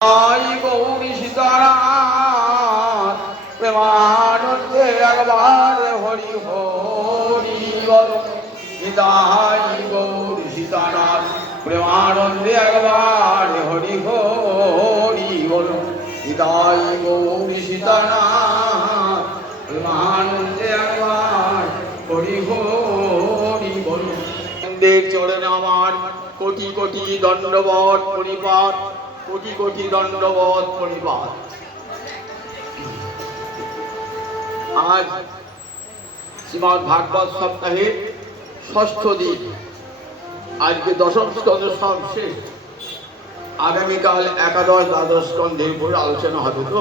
গৌরী সীতারাম প্রেমানন্দে একবার হরি হরি বল। নিতাই গৌরী সীতারাম প্রেমানন্দে একবার হরি হরি বল। নিতাই গৌরী সীতারাম প্রেমানন্দে একবার হরি হরি বল। চরণে আমার কোটি কোটি দণ্ডবত পরিপাত, কোটি কোটি দণ্ডবত পরিপাত। আজ শ্রীমদ্ ভাগবত সপ্তাহের ষষ্ঠ দিন, আজকে দশম স্কন্ধ সব শেষ। আগামীকাল একাদশ দ্বাদশ স্কন্ধের উপর আলোচনা হবে। তো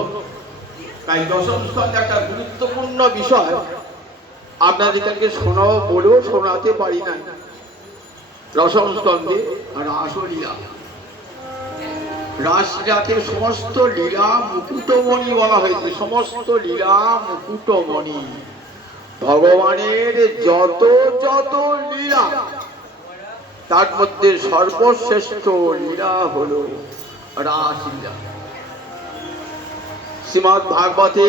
তাই দশম স্কন্ধে একটা গুরুত্বপূর্ণ বিষয় আপনাদেরকে শোনাও বলেও শোনাতে পারি না। দশম স্কন্ধে রাসলীলা, রাসলীলাকে সমস্ত লীলা মুকুটমণি বলা হয়েছে। সমস্ত লীলা মুকুটমণি, ভগবানের যত যত লীলা তার মধ্যে সর্বশ্রেষ্ঠ লীলা হলো রাসলীলা। শ্রীমদ্ ভাগবতে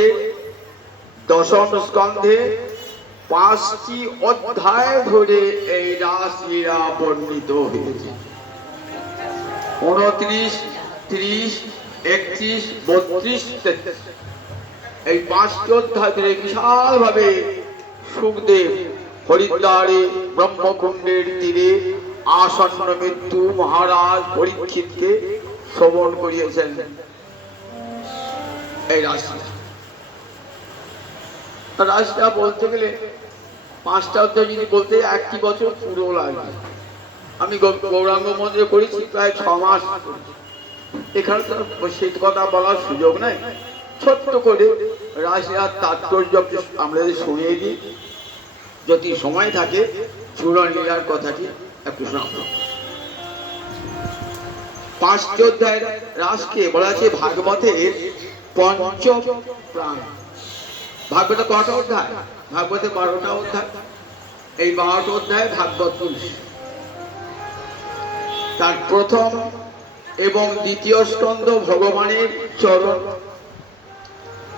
দশম স্কন্ধে 5টি অধ্যায় ধরে এই রাসলীলা বর্ণিত হয়েছে। 29, 30, 31, 32, 33 এই 5টি অধ্যায় ধরে বিশাল ভাবে সুখদেব হরিদ্বারে ব্রহ্মকুণ্ডের তীরে আসন্ন মৃত্যু মহারাজ পরীক্ষিতকে শ্রবণ করিয়েছেন এই রাসলীলা। রাসলীলা বলতে গেলে 5টা অধ্যায় যদি বলতে 1টি বছর পুরো লাগে। আমি গৌরাঙ্গ মন্দিরে করেছি প্রায় 6 মাস। এখানে তো সেই কথা বলার সুযোগ নাই। ছোট্ট করে রাসলীলার তাৎপর্য আমরা শুনিয়ে দিই, যদি সময় থাকে চূড়ালীলার কথাটি একটু শোনাব। 5টি অধ্যায় রাসকে বলা আছে ভাগবতের পঞ্চ প্রাণ। ভাগবতে কটা অধ্যায়? ভাগবতে 12টা অধ্যায়। এই 12টা অধ্যায় ভাগবত পুরুষ। তার প্রথম এবং দ্বিতীয় স্কন্ধ ভগবানের চরণ,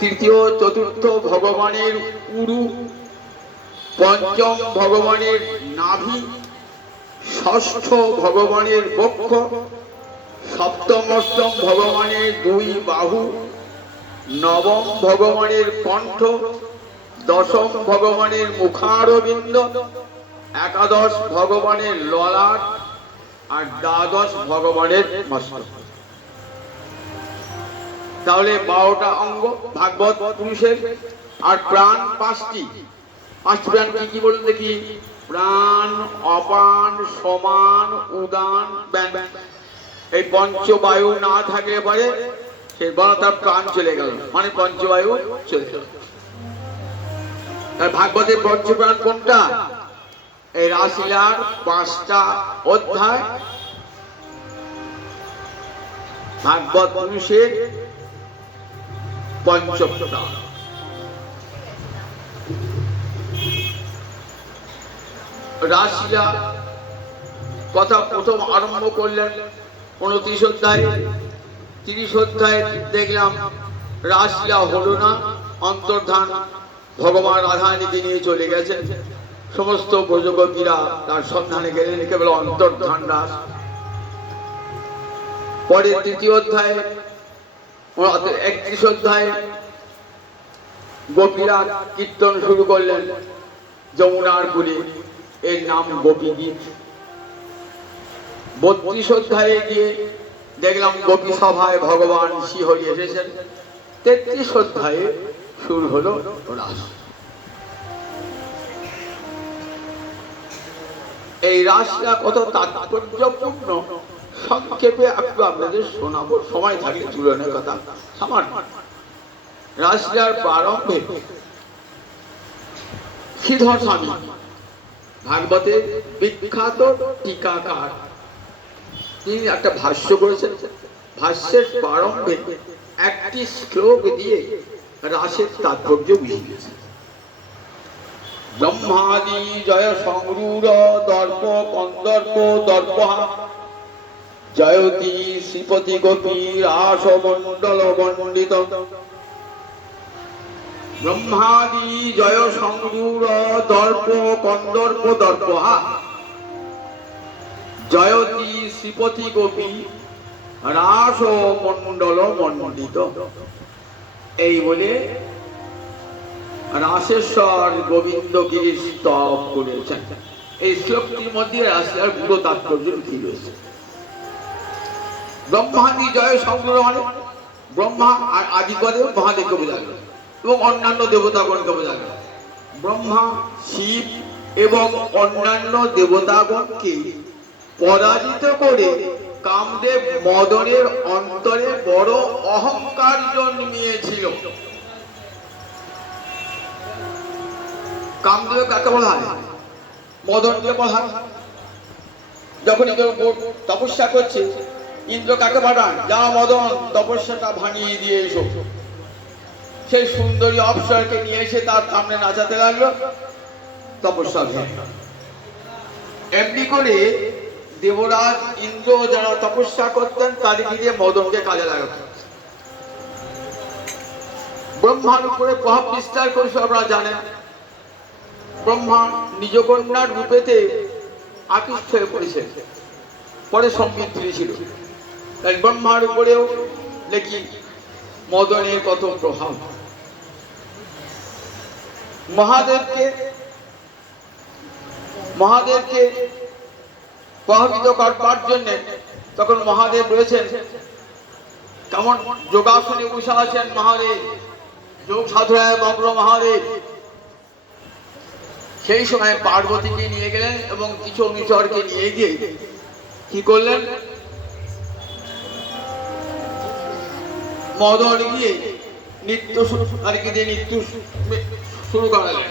তৃতীয় চতুর্থ ভগবানের উরু, পঞ্চম ভগবানের নাভি, ষষ্ঠ ভগবানের বক্ষ, সপ্তম অষ্টম ভগবানের 2 বাহু, নবম ভগবানের কণ্ঠ, দশম ভগবানের মুখারবিন্দ, একাদশ ভগবানের ললাট, আর দ্বাদশ ভগবানের মস্তক। তাহলে 12টা অঙ্গ ভাগবত পুরুষের। আর প্রাণ 5টি। 5টি প্রাণ কি কি বলুন দেখি? প্রাণ, অপান, সমান, উদান, ব্যান। এই পঞ্চবায়ু না থাকলে পরে সে বলা তার প্রাণ চলে গেল, মানে পঞ্চবায়ু চলে গেল। ভাগবতের পঞ্চপ্রাণ কোনটা? এই রাসলীলার 5টা অধ্যায় ভাগবত পুরুষের পঞ্চপ্রাণ। রাসলীলা কথা প্রথম আরম্ভ করলেন 29 অধ্যায়। 30 অধ্যায়ে দেখলাম রাসলীলা হলো না, অন্তর্ধান। ভগবান রাধারানীকে নিয়ে চলে গেছেন, সমস্ত ব্রজগোপীরা তার সন্ধানে গেলেন, কেবল অন্তর্ধান রাস। পরে 3য় অধ্যায়ে 31 অধ্যায়ে গোপীরা কীর্তন শুরু করলেন যমুনার কূলে, এর নাম গোপী গীত। 32 অধ্যায়ে গিয়ে দেখলাম গোপী সভায় ভগবান শ্রীহরি এসেছেন। 33 অধ্যায়ে শুরু হলো রাস। এই রাসটা কত তাৎপর্যপূর্ণ সংক্ষেপে একটু আপনাদের শোনাবো, সময় থাকলে তুলনের কথা সামান্য। রাসলীলার প্রারম্ভে শ্রীধর স্বামী ভাগবতের বিখ্যাত টিকাকার, তিনি একটা ভাষ্য করেছেন। ভাষ্যের প্রারম্ভে একটি শ্লোক দিয়ে রাসের তাৎপর্য বুঝিয়ে দিয়েছেন। ব্রহ্মাদি জয় সংরূঢ় দর্প কন্দর্প দর্পহা জয়তি শ্রীপতি গোপী রাসমণ্ডল মণ্ডিত ব্রহ্মাদি জয় সংযুর দর্প কন্দর্প দর্প। জয়তি শ্রীপতি গোপী রাসমণ্ডল মণ্ডিত। এই বলে রাসেশ্বর গোবিন্দকে স্তব করেছেন। এই শ্লোকটির মধ্যে রাসের পুরো তাৎপর্য কি রয়েছে? ব্রহ্মাদি জয় সংযুর মানে ব্রহ্মা আর আদিপদে মহাদেবকে বোঝালো এবং অন্যান্য দেবতাগণকে বোঝালো। ব্রহ্মা, শিব এবং অন্যান্য দেবতাগণকে পরাজিত করে কামদেব মদনের অন্তরে বড় অহংকার জন্মিয়েছিল। কামদেব কাকে বলা হয়? মদনকে বলা হয়। যখন তপস্যা করছে, ইন্দ্র কাকে পাঠান? যা মদন তপস্যাটা ভাঙিয়ে দিয়ে এসো। সেই সুন্দরী অপ্সরকে নিয়ে এসে তার সামনে নাচাতে লাগলো, তপস্যা ভেঙে। এমনি করে দেবরাজ ইন্দ্র যারা তপস্যা করতেন তাদেরকে দিয়ে মদনকে কাজে লাগাতেন। ব্রহ্মার উপরে প্রভাব বিস্তার করেছে আপনারা জানেন। ব্রহ্মা নিজ কন্যার রূপেতে আকৃষ্ট হয়ে পড়েছে, পরে সম্মিত্রী ছিল। তাই ব্রহ্মার উপরেও দেখি মদনের কত প্রভাব। মহাদেবকে প্রভাবিত করবার জন্য তখন মহাদেব রয়েছেন কেমন যোগাসনে বসে আছেন। মহাদেব যোগ সাধনায় মগ্ন মহাদেব। সেই সময় পার্বতীকে নিয়ে গেলেন এবং কিছু অনুচরকে নিয়ে গিয়ে কি করলেন? মদন গিয়ে নৃত্য শুরু করালেন।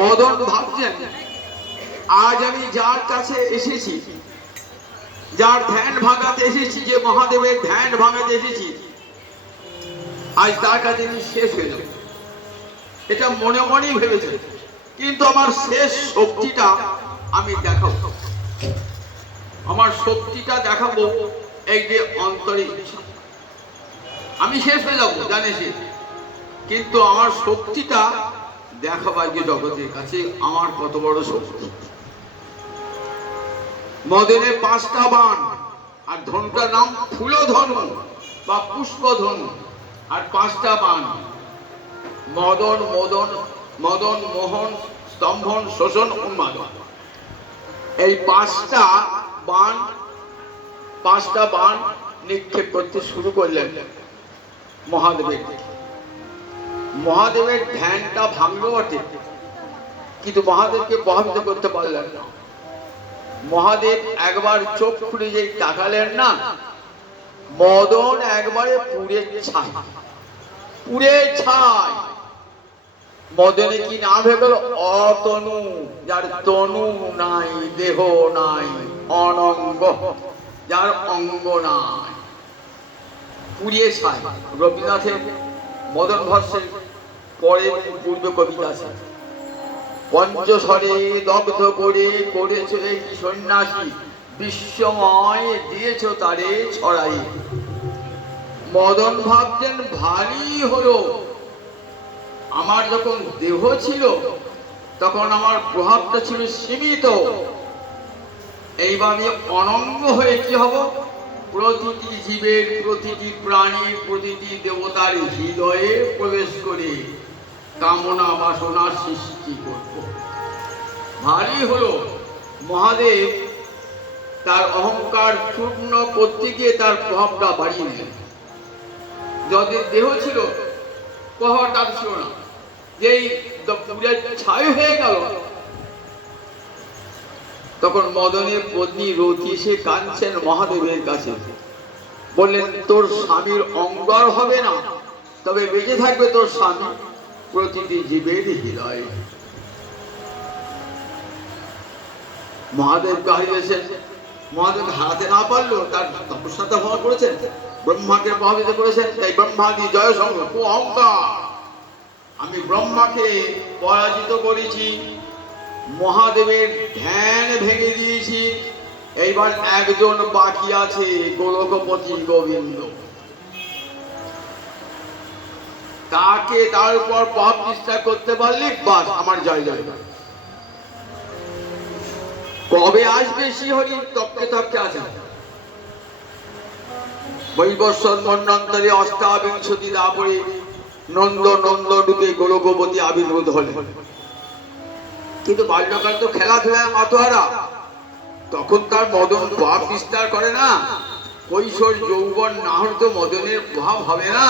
মদন ভাবছেন, আজ আমি যার কাছে এসেছি, যার ধ্যান ভাঙাতে এসেছি, যে মহাদেবের ধ্যান ভাঙাতে এসেছি, আজ তার কাছে আমি শেষ হয়ে যাব। এটা মনে মনেই ভেবেছে, কিন্তু আমার শেষ শক্তিটা আমি দেখাবো। আমার শক্তিটা দেখাবো এই যে অন্তরে ইচ্ছা। আমি শেষ হয়ে যাবো জানিস, কিন্তু আমার শক্তিটা দেখাবার যে জগতের কাছে আমার কত বড় শক্তি। মদনের 5টা বাণ, আর ধনুটার নাম ফুলধনু বা পুষ্পধনু, আর 5টা বাণ। মদন মদন মদন মোহন স্তম্ভন শোষণ উন্মাদন। এই 5টা বাণ নিক্ষেপ করতে শুরু করলেন মহাদেবের। মহাদেবের ধ্যানটা ভাঙলো বটে, কিন্তু মহাদেবকে প্রভাবিত করতে পারলেন না। মহাদেব একবার চোখ খুলে যে তাকালেন না, মদন একবারে পুড়ে ছাই। মদনে কি নাম হয়ে গেল? অতনু, যার তনু নাই, দেহ নাই, অনঙ্গ, যার অঙ্গ নাই, পুড়িয়ে ছাই। রবীন্দ্রনাথের মদন ভস্মের পরে পূর্ব কবিতা আছে, পঞ্চস্বরে দগ্ধ করে করেছ এই সন্ন্যাসী, বিশ্বময় দিয়েছ তারে ছড়াই। মদন ভাবতেন, ভারী হলো, আমার যখন দেহ ছিল তখন আমার প্রভাবটা ছিল সীমিত, এইবার আমি অনঙ্গ হয়ে কি হব? প্রতিটি জীবের, প্রতিটি প্রাণীর, প্রতিটি দেবতার হৃদয়ে প্রবেশ করে কামনা বাসনা সৃষ্টি করব। ভারী হলো। মহাদেব তার অহংকার চূর্ণ করতে গিয়ে তার প্রভাবটা বাড়িয়ে নিলেন। যাদের দেহ ছিল প্রভাবটা ছিল না, যেই পুড়ে ছাই হয়ে গেল, তখন মদনের পত্নী রতি এসে কাঁদছেন মহাদেবের কাছে। বললেন, তোর স্বামীর অঙ্গর হবে না, তবে বেঁচে থাকবে তোর স্বামী প্রতিটি জীবের হৃদয়। মহাদেবকে হারিয়েছেন। মহাদেব হারাতে না পারলো, তার তপস্যাতে ভর করেছেন, ব্রহ্মাকে প্রভাবিত করেছেন। তাই ব্রহ্মাদি জয় সঙ্গ অহংকার, আমি ব্রহ্মাকে পরাজিত করেছি, মহাদেবের ধ্যান ভেঙে দিয়েছি, এইবার একজন বাকি আছে, গোলকপতি গোবিন্দ। তাকে তার উপর পাপ নিষ্ঠা করতে পারলে বাস আমার জয় জয়। কবে আসবে শ্রীহরি? তককে তককে আছে। বৈবস্বত মন্বন্তরে অষ্টাবিংশতি তারপরে নন্দ নন্দ রূপে গোলকপতি আবির্ভূত হলেন। কিন্তু বাল্যকাল তো খেলাধুলায় মাতোয়ারা, তখন তার মদন ভাব বিস্তার করে না। কৈশোর যৌবন না হলে তো মদনের ভাব হবে না।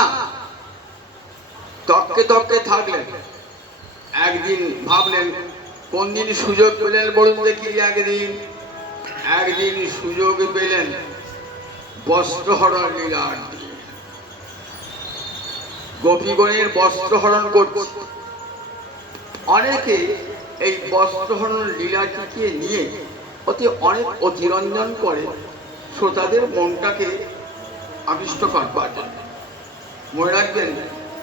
তককে তককে থাকলেন। একদিন ভাবলেন কোন দিন সুযোগ পেলেন বলুন দেখি। একদিন সুযোগ পেলেন বস্ত্রহরণ লীলার। গোপীগণের বস্ত্রহরণ করছে। অনেকে এই বস্ত্রহরণ লীলাটিকে নিয়ে অনেক অতিরঞ্জন করে শ্রোতাদের মনটাকে আকৃষ্ট করবার জন্য। মনে রাখবেন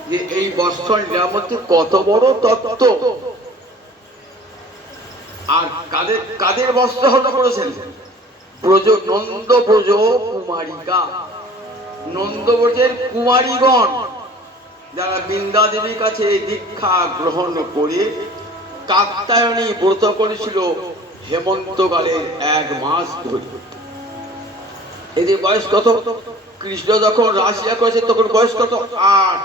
যে এই বস্ত্র লীলার মধ্যে কত বড় তত্ত্ব। আর কাদের কাদের বস্ত্রহরণ করেছেন? নন্দ ব্রজ কুমারিকা, নন্দ ব্রজের কুমারীগণ যারা বৃন্দা দেবীর কাছে দীক্ষা গ্রহণ করে কাত্যায়নী ব্রত করেছিল হেমন্তকালের 1 মাস ধরে। এদের বয়স কত? কৃষ্ণ যখন রাশিয়া করেছে তখন বয়স কত? 8।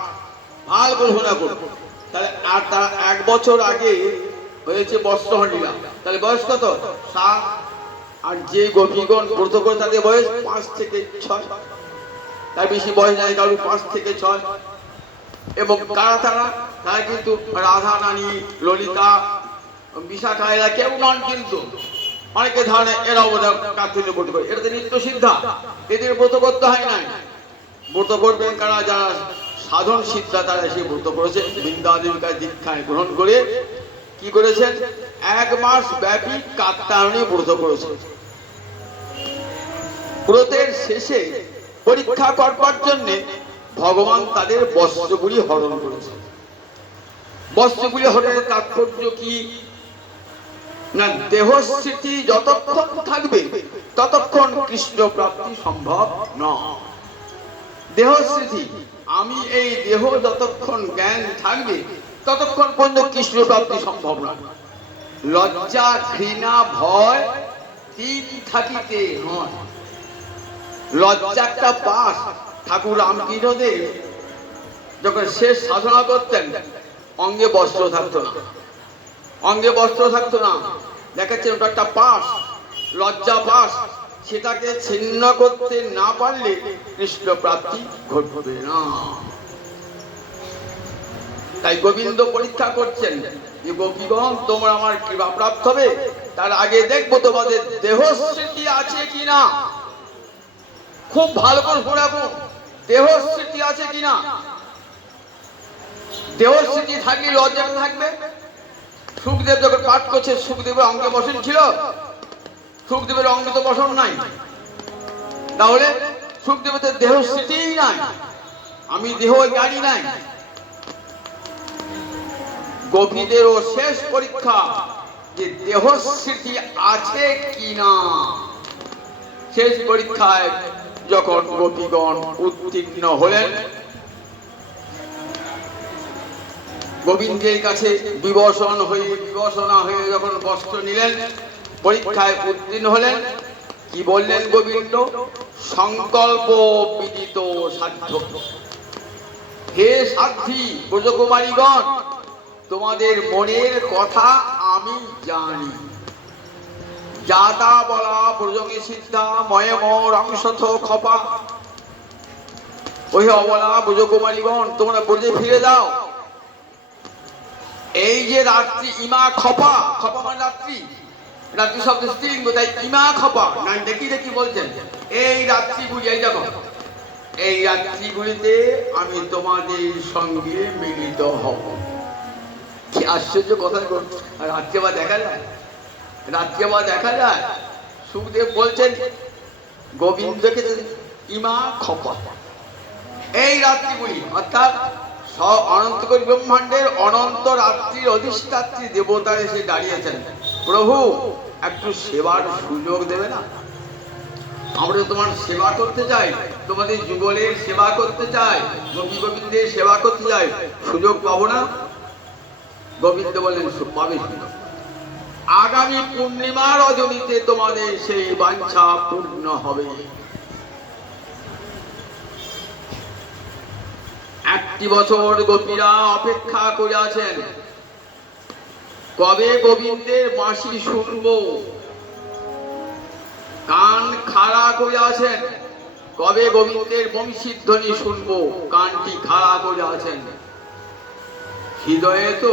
ভালো করে শোনা করবো। তাহলে আর তার 1 বছর আগে হয়েছে বস্ত্রহরণ লীলা। তাহলে বয়স কত? 7। আর যে গোপীগণ ব্রত করে তাদের বয়স 5 থেকে 6। তার বেশি বয়স নাই কারণ 5 থেকে 6। এবং কারা তারা? তারা কিন্তু রাধা রানী, ললিতা, বিশাখা এরা কেউ নন। কিন্তু অনেকে ধারণে এরাও কার্তিক ব্রত করে। এটা তো নিত্য সিদ্ধা, এদের ব্রত করতে হয় নাই। ব্রত করবেন কারা? যারা সাধন সিদ্ধা তারা সে ব্রত করেছে। বৃন্দাদেবীর কাছে দীক্ষায় গ্রহণ করে কি করেছেন? 1 মাস ব্যাপী কাত্যায়নী ব্রত করেছে। ব্রতের শেষে পরীক্ষা করবার জন্য ভগবান তাদের বস্ত্রগুলি হরণ করেছে। বস্ত্রগুলি হরণের তাৎপর্য কি না? দেহস্মৃতি যতক্ষণ থাকবে ততক্ষণ কৃষ্ণ প্রাপ্তি সম্ভব নয়। দেহস্মৃতি, আমি এই দেহ যতক্ষণ জ্ঞান থাকবে ততক্ষণ পর্যন্ত কৃষ্ণ প্রাপ্তি সম্ভব নয়। লজ্জা, ঘৃণা, ভয় 3 থাকিতে হয়। লজ্জা একটা পাশ। ঠাকুর রামকৃষ্ণদেব যখন শেষ সাধনা করতেন অঙ্গে বস্ত্র থাকতো না, অঙ্গে বস্ত্র থাকতো না। দেখাচ্ছেন ওটা একটা পাশ, লজ্জা পাশ। সেটাকে ছিন্ন করতে না পারলে কৃষ্ণ প্রাপ্তি ঘটবে না। তাই গোবিন্দ পরীক্ষা করছেন যে গোপীগণ তোমরা আমার কৃপা প্রাপ্ত হবে, তার আগে দেখবো তোমাদের দেহস্মৃতি আছে কিনা। খুব ভালো করে শোনাবো, দেহস্মৃতি আছে কিনা। দেহস্মৃতি থাকলে লজ্জা থাকবে। সুখদেব যখন পাঠ করছে, সুখদেবের অঙ্গে বসন ছিল? সুখদেবের অঙ্গে তো বসন নাই। তাহলে সুখদেবের দেহস্মৃতিই নাই, আমি দেহ জ্ঞানী নাই। গোপীদেরও শেষ পরীক্ষা যে দেহস্মৃতি আছে কিনা। শেষ পরীক্ষায় যখন গোপীগণ উত্তীর্ণ হলেন, গোবিন্দের কাছে বিবসনা হয়ে যখন বস্ত্র নিলেন, পরীক্ষায় উত্তীর্ণ হলেন, কি বললেন গোবিন্দ? সংকল্প বিদিত সাধ্য। হে সাধ্বী ব্রজকুমারীগণ, তোমাদের মনের কথা আমি জানি। যাতা বলা ব্রজকে সিদ্ধা ময়ম রংশথ খপা। ওই অবলা ব্রজকুমারীগণ, তোমরা ব্রজে ফিরে যাও। এই যে রাত্রি ইমা খপা, খপা মানে রাত্রি, রাত্রি শব্দ স্ত্রীলিঙ্গ, তাই ইমা খপা না দেখি দেখি বলছেন এই রাত্রিগুলি, এই দেখো এই রাত্রিগুলিতে আমি তোমাদের সঙ্গে মিলিত হব। কি আশ্চর্য কথা! রাত্রে বা দেখা যায়, রাত্রে বা দেখা যায়। সুখদেব বলছেন গোবিন্দকে ইমা খপা, এই রাত্রিগুলি অর্থাৎ অনন্তকোটি ব্রহ্মাণ্ডের অনন্ত রাত্রির অধিষ্ঠাত্রী দেবতা এসে দাঁড়িয়েছেন। প্রভু একটু সেবার সুযোগ দেবে না? আমরা তোমার সেবা করতে চাই, তোমাদের যুগলের সেবা করতে চাই, গোপী গোবিন্দের সেবা করতে চাই, সুযোগ পাবো না? গোবিন্দ বললেন পাবে সুযোগ। আগামী পূর্ণিমার রজনীতে তোমাদের সেই বাঞ্ছা পূর্ণ হবে। একটি বছর গোপীরা অপেক্ষা করে আছেন, কবে গোবিন্দের বাঁশি শুনবো। কান খাড়া করে আছেন, কবে গোবিন্দের বংশীর ধ্বনি শুনবো। কানটি খাড়া করে আছেন। হৃদয়ে তো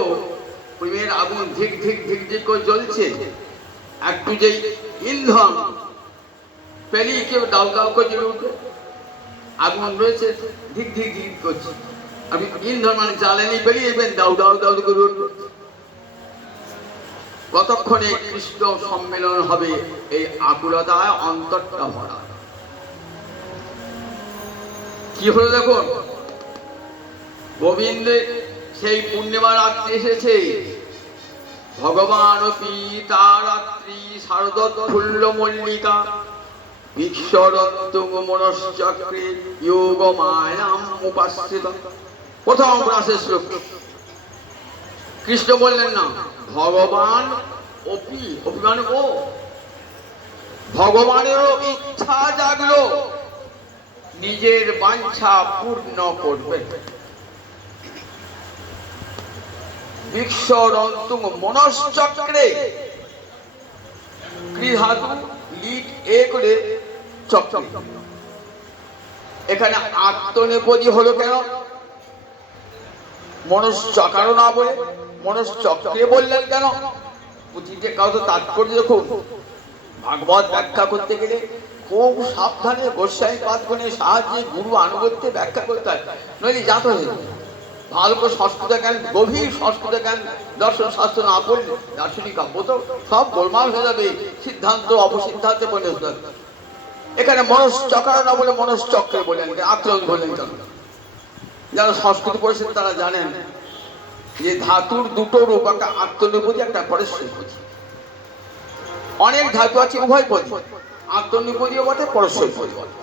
প্রেমের আগুন ধিক ধিক ধিক ধিক করে জ্বলছে। একটু যেই ইন্ধন পেলি কেউ দাউ দাউ করে জ্বলে উঠবে। আগুন রয়েছে, ধিক ধিক ধিক করছে। আপনি ইন্ধন মানে জ্বালানি বেরিয়েবেন, দাউ দাউ দাউ করে উঠবে। কতক্ষণে কৃষ্ণ সম্মেলন হবে, এই আকুলতায় অন্তরটা ভরা। কি হলো দেখুন, গোবিন্দের সেই পূর্ণিমা রাত্রি এসেছে। ভগবান পিতা রাত্রি শারদোৎফুল্ল মল্লিকা বিশ্বরন্তুং মনশ্চক্রে যোগ মায়াম উপাশ্রিত। প্রথম প্রাসের শ্লোক। কৃষ্ণ বললেন না, ভগবান অপি, অপি মানে ও, ভগবানেরও ইচ্ছা জাগলো, নিজের বাঞ্ছা পূর্ণ করবে। বিশ্বরন্তুং মনশ্চক্রে, ক্রিধাতু লিট এ করে চক্র। এখানে আত্মনেপদী হলো কেন? মনশ্চক্র না বলে মনশ্চক্রে বললেন কেন? পুঁথিতে কাউ তাৎপর্য খুব, ভাগবত ব্যাখ্যা করতে গেলে খুব সাবধানে গোস্বামী পাদগণের সাহায্যে গুরু আনুগত্যে ব্যাখ্যা করতে হয়, নইলে জাত হয়ে যাবে। ভালো করে সংস্কৃত জ্ঞান, গভীর সংস্কৃত জ্ঞান, দর্শন শাস্ত্র না পড়লে দার্শনিক কাব্য তো সব গোলমাল হয়ে যাবে, সিদ্ধান্ত অপসিদ্ধান্তে পরিণত হবে। এখানে মনশ্চক্র না বলে মনশ্চক্রে বললেন, আক্রমণ বললেন কেন? যারা সংস্কৃত পড়েছেন তারা জানেন যে ধাতুর দুটো রূপ, একটা আত্মনিপদী, একটা পরস্পরপদী। অনেক ধাতু আছে উভয় পদী, আত্মনিপদীও বটে পরস্পরপদী বটে।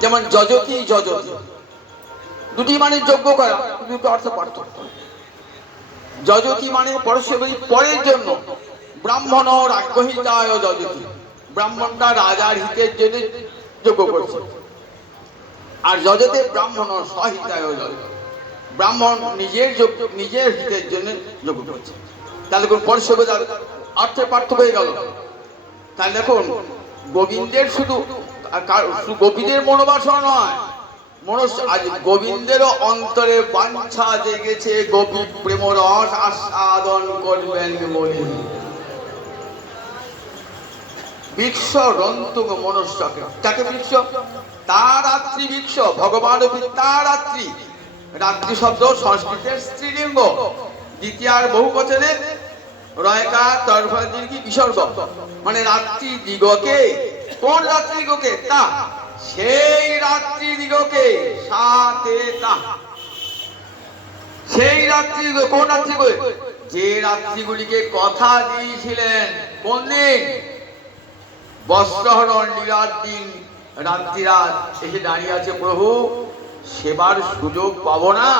যেমন যজতি যজতি, দুটি মানে যোগ্য করা, দুটো অর্থ পার্থক্য। যজতি মানে পরস্পরপদী, পরের জন্য। ব্রাহ্মণ রাজ্ঞহিতায় যজতি, ব্রাহ্মণটা রাজার হিতের জন্য যোগ্য করছে। আর যজতে ব্রাহ্মণ সহিতায় যজতি, ব্রাহ্মণ নিজের হিতের জন্য যোগ্য করছে। তাহলে কোন পরস্পরপদী অর্থে পার্থক্য হয়ে গেল। তাহলে দেখুন, গোবিন্দের শুধু গোপীদের মনোবাসনা নয়, আজ গোবিন্দেরও অন্তরে বাঞ্ছা জেগেছে, গোপী প্রেম রস আস্বাদন করবেন বলে। বৃক্ষ রন্তুক মনশ্চক্র, তাকে বৃক্ষ, তার রাত্রি বৃক্ষ, ভগবান তার রাত্রি। রাত্রি শব্দ সংস্কৃতের স্ত্রীলিঙ্গ, দ্বিতীয়ার বহু বচনে রয়কা তর্ফা দীর্ঘি বিসর্গ, মানে রাত্রি দিগকে। কোন রাত্রি দিগকে? তা সেই রাত্রি দিগকে, সাথে তা সেই রাত্রি। কোন রাত্রি? যে রাত্রিগুলিকে কথা দিয়েছিলেন। কোন দিন? বস্ত্রহরণ লীলার দিন রাত্রিরাত এসে দাঁড়িয়ে আছে, প্রভু সেবার সুযোগ পাবো না?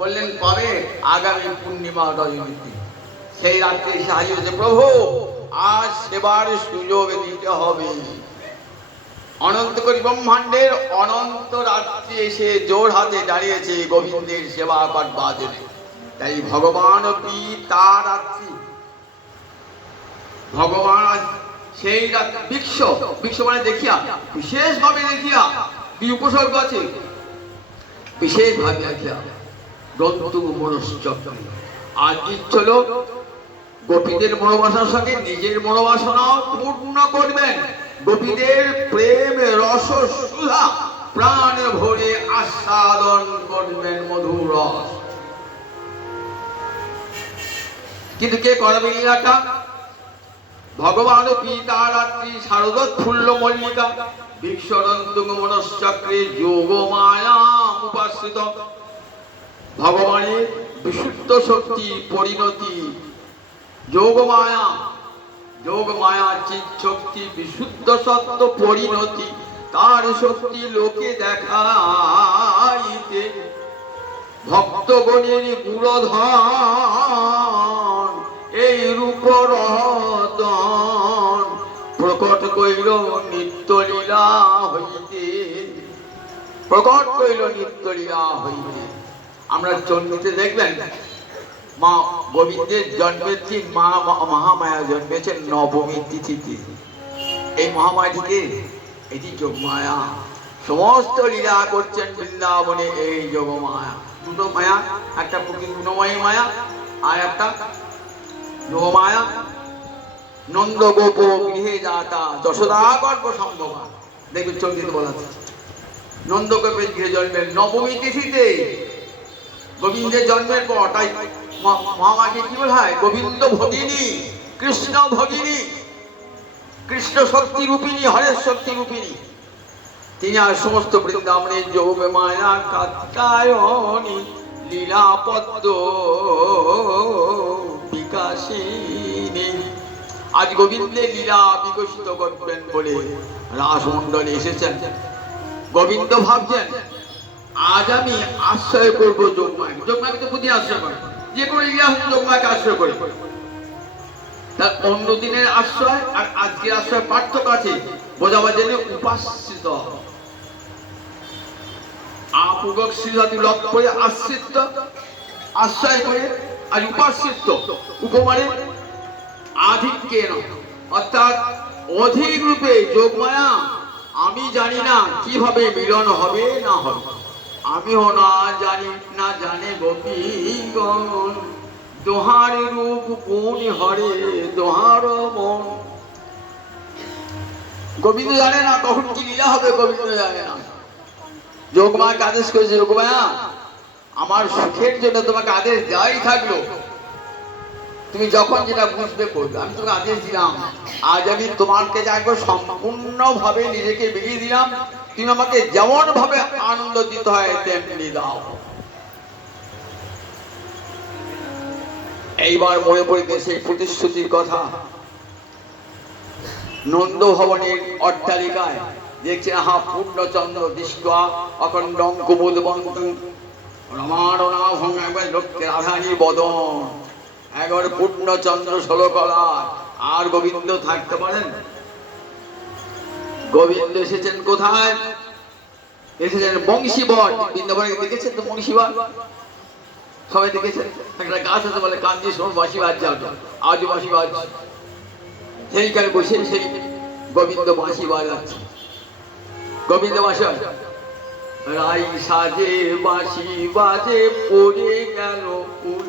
বললেন পাবে আগামী পূর্ণিমা রজনীতে। সেই রাত্রে এসে হাজির হয়েছে, প্রভু আজ সেবার সুযোগ দিতে হবে। অনন্ত করি ব্রহ্মাণ্ডের অনন্ত রাত্রি এসে জোর হাতে দাঁড়িয়েছে গোবিন্দের সেবা করবার জন্য। তাই ভগবান পিতা রাত্রি, ভগবান সেই রাত্রি বৃক্ষ, বৃক্ষ মানে দেখিয়া, বিশেষভাবে দেখিয়া, কি উপসর্গ আছে? বিশেষভাবে দেখিয়া রন্তুক মনশ্চক্র। আর ইচ্ছল গোপীদের মনোবাসনার সঙ্গে নিজের মনোবাসনাও পূর্ণ করবেন। গোপীদের প্রেম রস সুধা প্রাণ ভরে আস্বাদন করবেন মধুর রস। কিন্তু কে করবে লীলাটা? ভগবান পিতা রাত্রি শারদোৎফুল্ল মল্লিকা বিশ্বরন্তুক মনশ্চক্রে যোগ মায়া উপাশ্রিত। ভগবানের বিশুদ্ধ শক্তি পরিণতি যোগ মায়া, যোগ মায়া চিৎ শক্তি বিশুদ্ধ সত্য পরিণতি, তার শক্তি লোকে দেখাইতে ভক্তগণের গুণধন এই রূপ রতন প্রকট কইল নিত্য লীলা হইতে, প্রকট কইল নিত্য লীলা হইতে। আমরা চণ্ডীতে দেখবেন মা গোবিন্দের জন্মের দিন মা মহামায়া জন্মেছেন নবমী তিথিতে। এই মহামায়াটিকে, এটি যোগমায়া, সমস্ত লীলা করছেন বৃন্দাবনে এই যোগমায়া। দুটো মায়া, একটা প্রকৃতি গুণময়ী মায়া আর একটা যোগমায়া। নন্দ গোপ গৃহে যাতা যশোদা গর্ভ সম্ভবা, দেখবেন চন্দ্রিত বলা আছে। নন্দ গোপের গৃহে জন্মের নবমী তিথিতে, গোবিন্দের জন্মের পর। তাই মহামায়াকে কি বলা হয়? গোবিন্দ ভগিনী, কৃষ্ণ ভগিনী, কৃষ্ণ শক্তি রূপিণী, হরের শক্তি রূপিণী। তিনি আর সমস্ত বৃন্দাবনের যোগ মায়া কাত্যায়নী লীলা পদ্ম বিকাশিনী। আজ গোবিন্দের লীলা বিকশিত করবেন বলে রাসমণ্ডলে এসেছেন। গোবিন্দ ভাবছেন আজ আমি আশ্রয় করবো যোগমায়াকে। যোগমায়াকে তো বুদ্ধি আশ্রয় করে, যে কোনো লীলা হচ্ছে যোগমায়াকে আশ্রয় করে। তার অন্য দিনের আশ্রয় আর আজকের আশ্রয় পার্থক্য আছে, বোঝাবার জন্য উপাশ্রিত আপূর্বক শ্রীজাতি লভ করে আশ্রিত, আশ্রয় করে, আর উপাশ্রিত উপমানে আধিক্যেন, অর্থাৎ অধিক রূপে যোগমায়া। আমি জানি না কিভাবে মিলন হবে না হবে, আমিও না জানি, না জানে গোপীগণ। দোহার রূপ কোন হরে দোহার মন। গোবিন্দ জানে না কখন কি লীলা হবে, গোবিন্দ জানে না। যোগমায়াকে আদেশ করেছে, যোগমায়া আমার সুখের জন্য তোমাকে আদেশ দেওয়াই থাকলো, তুমি যখন যেটা বুঝবে করবে। আমি তোমাকে আদেশ দিলাম, আজ আমি তোমাকে যাকে সম্পূর্ণভাবে নিজেকে বিলিয়ে দিলাম, তুমি আমাকে যেমন ভাবে আনন্দ দিতে হয় তেমনি দাও। এইবার মনে পড়ে সেই প্রতিশ্রুতির কথা। নন্দ ভবনের অট্টালিকায় দেখছেন হা পূর্ণচন্দ্র দৃষ্টা অখণ্ড কুমুদ বন্ধু রমারণা ভঙ্গ, একবার লক্ষ্যে রাধানী বদন, একবার পূর্ণচন্দ্র ষোলকলা। আর গোবিন্দ থাকতে পারেন? গোবিন্দ এসেছেন কোথায়? এসেছেন বংশীবট। বৃন্দাবনে দেখেছেন তো বংশীবট? সবাই দেখেছেন? একটা গাছ আছে বলে কান্দি শোন বাঁশি বাজছে, আজও বাঁশি বাজছে। সেইখানে বসে সেই গোবিন্দ বাঁশি বাজাচ্ছে। গোবিন্দ বাঁশি রাই সাজে বাঁশি বাজে পড়ে গেল ফুল,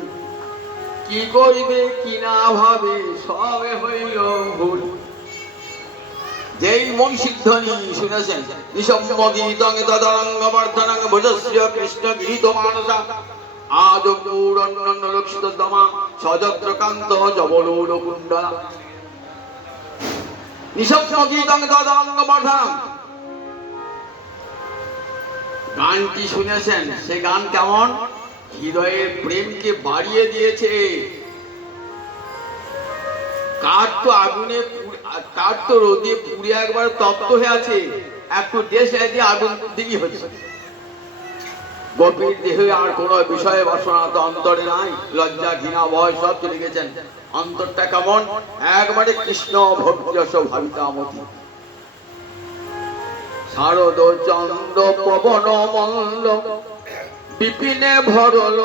কি করিবে কিনা ভাবে সবে হইল ভুল। যেই বংশীধ্বনি শুনেছেন, নিঃসম্মগীতং তদরঙ্গ বর্ধনং ভুজস্য কৃষ্ণ গীত মানসা আজ গৌরন্ন লক্ষিত দমা সযত্র কান্ত জবলোল কুণ্ডলা। নিঃসম্মগীতং তদরঙ্গ বর্ধনং গানটি শুনেছেন। সে গান কেমন? হৃদয়ের প্রেমকে বাড়িয়ে দিয়েছে। কাঠ তো আগুনে, কাঠ তো রোদে পুড়ে একবার তপ্ত হয়ে আছে, একটু দেশে দিয়ে আগুন দিবি হচ্ছে। গোপীর দেহে আর কোনো বিষয়ে বাসনা তো অন্তরে নাই, লজ্জা ঘৃণা ভয় সব চলে গেছেন। অন্তরটা কেমন? একবারে কৃষ্ণ ভক্তি ভাবিতামতি। শারদ চন্দ্র পবন মন্দ বিপিনে ভরল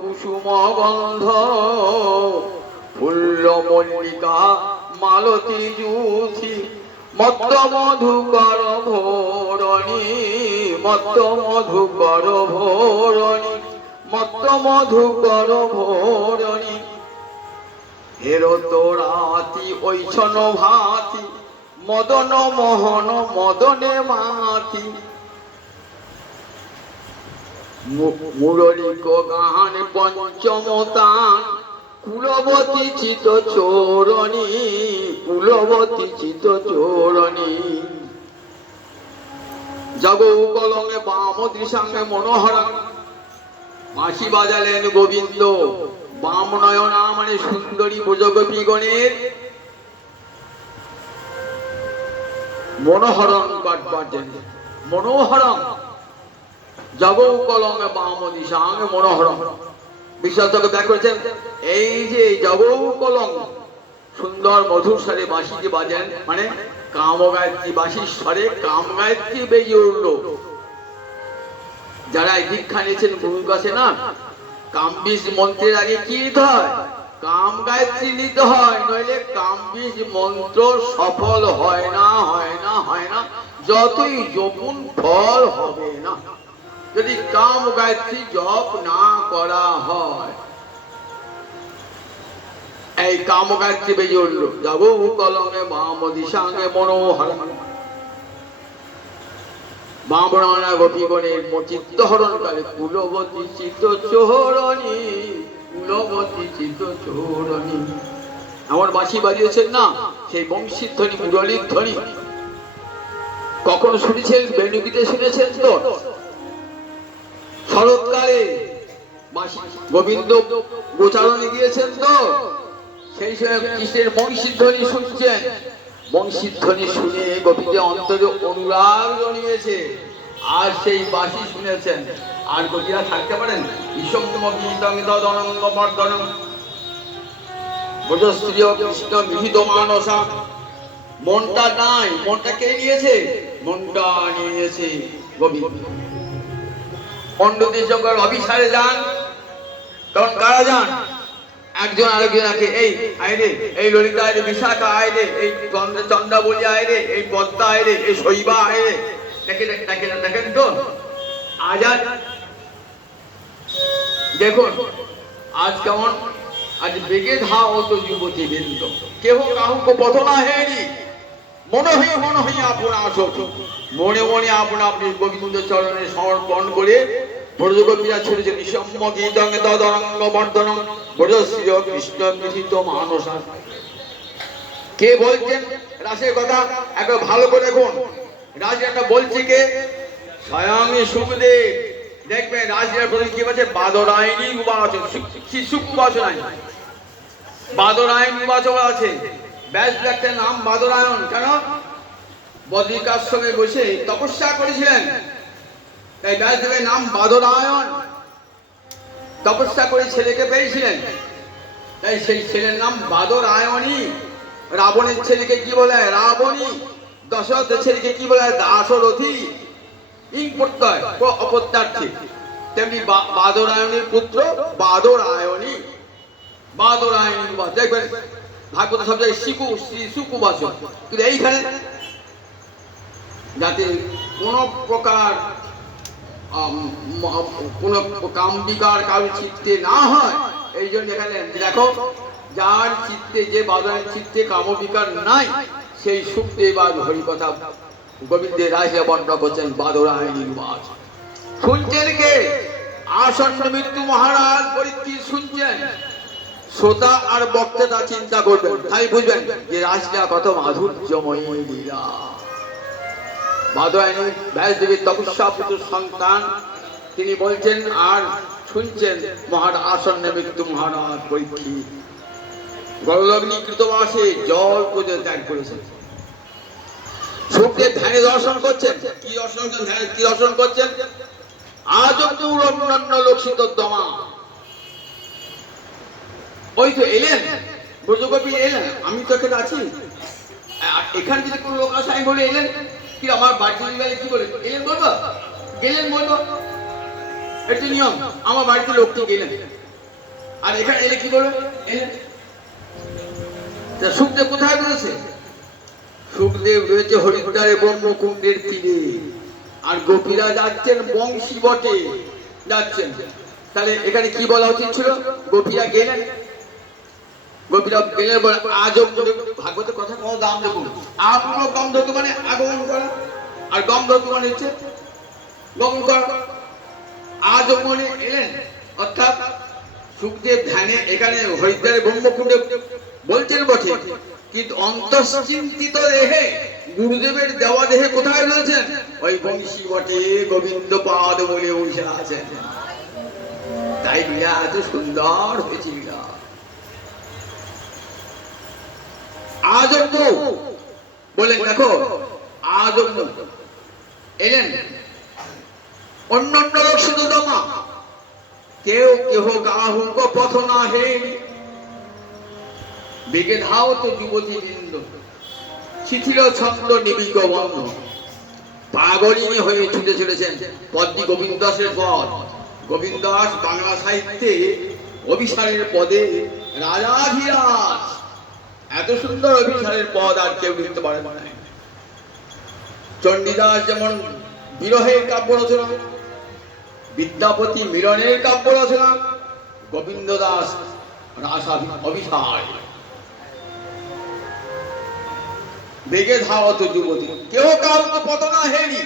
কুসুম গন্ধ, ফুল্ল মল্লিকা মালতী জুথি মত্ত মধুকর ভোরণী, মত্ত মধুকর ভোরণী, মত্ত মধুকর ভোরণী। হেরো তোরাতি ঐছন ভাতি মদন মোহন মদনে মাতি। মুরলিক গান পঞ্চমতান কুলবতী চিত চোরণী, কুলবতী চিত চোরণী। জগৌ কলঙ্গে বাম দৃশাঙ্গে মনোহরা। বাঁশি বাজালেন গোবিন্দ। বাম নয়না মানে সুন্দরী ব্রজগোপীগণের মনোহরণ বাজেন, মনোহরণ জগৌ কলমে বাম দিশাঙ্গে মনোহরণ। বিশ্বাস ব্যাখ্যা করেছেন, এই যে জগৌ কলম সুন্দর মধুর স্বরে বাঁশিটি বাজেন, মানে কাম গায়ত্রী বাঁশির স্বরে কাম গায়ত্রী বেজে উঠল। যারা দীক্ষা নিয়েছেন গুরুর কাছে না, কামবীজ মন্ত্রের আগে কি নিতে হয়? কাম গায়ত্রী নিতে হয়, নইলে কামবীজ মন্ত্র সফল হয় না, হয় না, হয় না, যতই জপুন ফল হবে না যদি কাম গায়ত্রী জপ না করা হয়। এই কাম গায়ত্রী বেজে উঠল, যাবো কলমে বাম দিশাঙ্গে মনোহর বামরানা গোপীগণের চিত্তহরণ কালে কুলবতী চিত্ত চোহরণী, কুলবতী চিত্ত চোহরণী। আমার বাঁশি বাজিয়েছেন না, সেই বংশীর ধ্বনি, মুরলীর ধ্বনি কখন শুনেছেন? বেণুগীতে শুনেছেন তো? শরৎকালে বাঁশি গোবিন্দ গোচারণে গিয়েছেন তো, সেই সময় কৃষ্ণের বংশীর ধ্বনি শুনছেন। বংশীর ধ্বনি শুনে গোপীদের অন্তরে অনুরাগ জন্মেছে, আর সেই বাঁশি শুনেছেন। আর গোপীরা থাকতে পারেন? কৃষ্ণ মিহিত মানসা, মনটা নাই, মনটা কে নিয়েছে? মনটা নিয়েছে গোবিন্দ। পণ্ডদের যখন অভিসারে যান, তখন কারা যান? একজন আরেকজনকে, এই আইরে, এই ললিতা আইরে, বিশাখা আইরে, এই চন্দ্রাবলী আইরে, এই পদ্মা আইরে, এই শৈবা আইরে, দেখেন তো আজাদ। দেখুন আজ কেমন, আজ বেগে ধাও তো যুবতী বৃন্দ, কেহ কাহুকে পথ না হেরি, মনে হই আপন আসত, মনে মনে আপনা আপনি গোবিন্দ চরণে সমর্পণ করে ব্রজগোপীরা ছড়েছে নিঃসম্ম গীতঙ্গে তদরঙ্গ বর্ধনম ব্রজশ্রী কৃষ্ণ মিহিত মানসা। কে বলছেন রাসের কথা? একবার ভালো করে দেখুন। রাজটা বলছে কে? স্বয়ং সুখদেব। দেখবেন রাজের প্রতি কি বলছে? বাদরায়ণী উবাচন, শিশুক উবাচন আছে, বাদরায়ণ উবাচন আছে। ব্যাস ব্যক্তির নাম বাদরায়ণ। কেন? বদ্রিকাশ্রমে বসে তপস্যা করেছিলেন, তাই ব্যাসদেবের নাম বাদরায়ণ। তপস্যা করে ছেলেকে পেয়েছিলেন, তাই সেই ছেলের নাম বাদরায়ণী। রাবণের ছেলেকে কি বলে? রাবণী। দশরথের ছেলেকে কি বলে? দাশরথী। ইং প্রত্যয় অপত্যার্থী। তেমনি বাদরায়ণীর পুত্র বাদরায়ণী, বাদরায়ণী। দেখবেন ভাগবত সব জায়গায় শিকু, শিশু বাচন, কিন্তু এইখানে যাতে কোন প্রকার কোন কামবিকার কারোর চিত্তে না হয়, এই জন্য এখানে দেখো, যার চিত্তে, যে বাদরায়ণের চিত্তে কামবিকার নাই, সেই সুখদেব আজ হরিকথা গোবিন্দের রাজা বর্ণনা করছেন বাদরায়ণীর বাচ। শুনছেন কে? আসন্ন মৃত্যু মহারাজ পরীক্ষিত শুনছেন। শ্রোতা আর বক্তা তা চিন্তা করবেন, তাই বুঝবেন যে রাজলীলা কত মাধুর্যময়ী লীলা। বাদরায়ণী ব্যাসদেবের তপস্যাপুত্র সন্তান, তিনি বলছেন আর শুনছেন মহারাজ আসন্ন মৃত্যু মহারাজ পরীক্ষিত গলগ্নি কৃতবাসে জল পর্যন্ত ত্যাগ করেছেন। সুখদেব ধ্যানে দর্শন করছেন। কি দর্শন? ধ্যানে কি দর্শন করছেন? আজ অন্যান্য লক্ষিত দমা। ওই তো এলেন ব্রজগোপী, এলেন, আমি তো এখানে আছি। এখান থেকে কোন লোক আসে, আমি বলে এলেন কি আমার বাড়িতে কি বলে এলেন বলবো? গেলেন বলবো, একটি নিয়ম। আমার বাড়িতে লোকটি গেলেন, আর এখানে এলে কি বলবে? এলেন। সুখদেব কোথায় রয়েছে? সুখদেব রয়েছে হরিদ্বারে ব্রহ্মকুণ্ডের তীরে, আর গোপীরা যাচ্ছেন বংশী বটে যাচ্ছেন। তাহলে এখানে কি বলা উচিত ছিল? গোপীরা গেলেন, গোপীরা গেলেন বলে আজব। ভাগবতের কথা কোনো দাম দেখুন। আপন গন্ধ মানে আগমন করা, আর গন্ধ মানে হচ্ছে গমন করা। আজব মনে এলেন, অর্থাৎ সুখদেব ধ্যানে এখানে হরিদ্বারে ব্রহ্মকুণ্ডে বলছেন বটে, কিন্তু অন্তশ্চিন্তিত দেহে, গুরুদেবের দেওয়া দেহে কোথায় রয়েছেন? ওই বংশী বটে গোবিন্দ পাদ বলে বসে আছেন। তাই লীলা এত সুন্দর হয়েছিল। আজব বলেন, দেখো আজ এলেন অন্য অন্য লোক শুধু দমা কেউ কেহ গাহুক পথ না হে বেগে ধাও তো যুবতী বৃন্দ শিথিল ছন্দ নিবিক বন্ধ পাগলিনী হয়ে ছুটে চলেছেন পদ্মী গোবিন্দ দাসের পদ। গোবিন্দ দাস বাংলা সাহিত্যে অভিসারের পদে রাজাধিরাজ। এত সুন্দর অভিসারের পদ আর কেউ নিতে পারে না। চণ্ডীদাস যেমন বিরহের কাব্য রচনা, বিদ্যাপতি মিলনের কাব্য রচনা, গোবিন্দ দাস অভিসার। বেগে ধাওয়াত যুবতী কেউ কাউকে পত না হেরি।